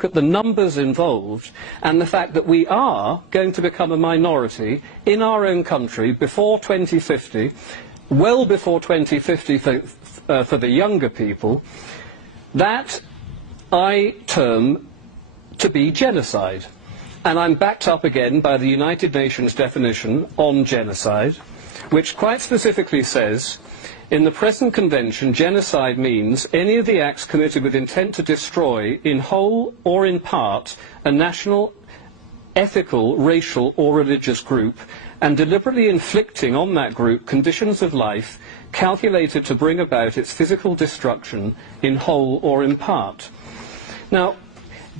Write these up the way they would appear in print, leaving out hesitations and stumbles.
at the numbers involved and the fact that we are going to become a minority in our own country before 2050, well before 2050 for the younger people, that I term to be genocide. And I'm backed up again by the United Nations definition on genocide, which quite specifically says, in the present convention, genocide means any of the acts committed with intent to destroy, in whole or in part, a national, ethical, racial or religious group, and deliberately inflicting on that group conditions of life calculated to bring about its physical destruction, in whole or in part. Now,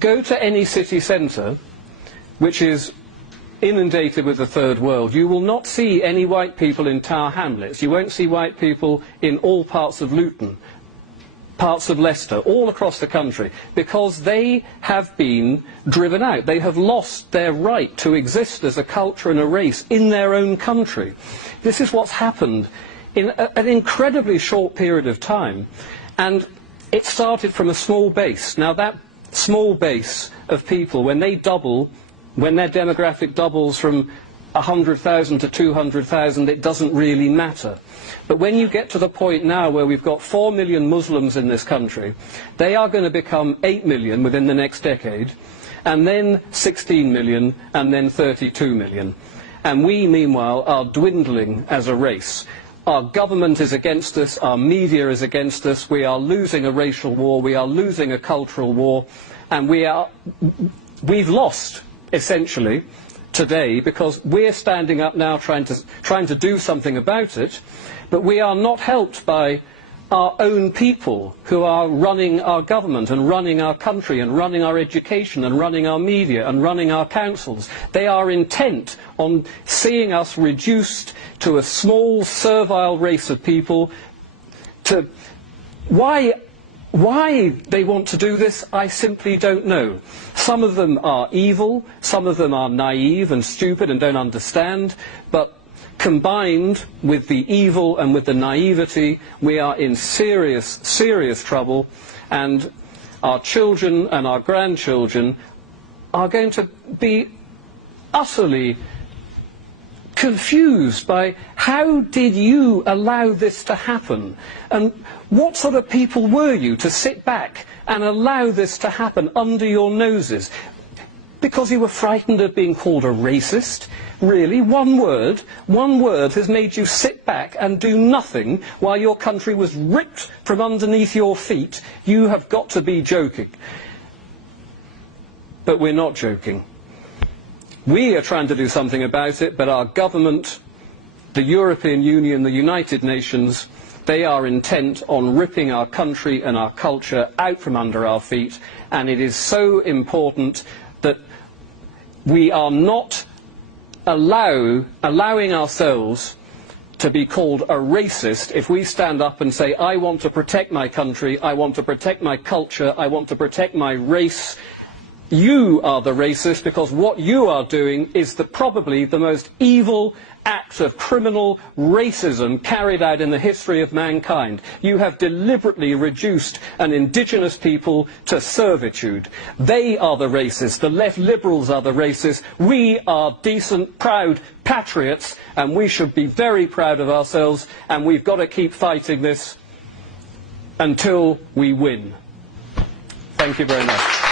go to any city centre, which is inundated with the third world. You will not see any white people in Tower Hamlets. You won't see white people in all parts of Luton, parts of Leicester, all across the country, because they have been driven out. They have lost their right to exist as a culture and a race in their own country. This is what's happened in an incredibly short period of time, and it started from a small base. Now that small base of people, when they double, when their demographic doubles from 100,000 to 200,000, it doesn't really matter. But when you get to the point now where we've got 4 million Muslims in this country, they are going to become 8 million within the next decade, and then 16 million, and then 32 million. And we, meanwhile, are dwindling as a race. Our government is against us, our media is against us, we are losing a racial war, we are losing a cultural war, and we've lost, essentially, today, because we're standing up now trying to do something about it, but we are not helped by our own people who are running our government and running our country and running our education and running our media and running our councils. They are intent on seeing us reduced to a small, servile race of people. Why they want to do this, I simply don't know. Some of them are evil, some of them are naive and stupid and don't understand, but combined with the evil and with the naivety, we are in serious, serious trouble, and our children and our grandchildren are going to be utterly confused by how did you allow this to happen, and what sort of people were you to sit back and allow this to happen under your noses? Because you were frightened of being called a racist? Really? One word has made you sit back and do nothing while your country was ripped from underneath your feet? You have got to be joking. But we're not joking. We are trying to do something about it, but our government, the European Union, the United Nations, they are intent on ripping our country and our culture out from under our feet, and it is so important that we are not allowing ourselves to be called a racist if we stand up and say, I want to protect my country, I want to protect my culture, I want to protect my race. You are the racist, because what you are doing is probably the most evil act of criminal racism carried out in the history of mankind. You have deliberately reduced an indigenous people to servitude. They are the racists. The left liberals are the racists. We are decent, proud patriots, and we should be very proud of ourselves, and we've got to keep fighting this until we win. Thank you very much.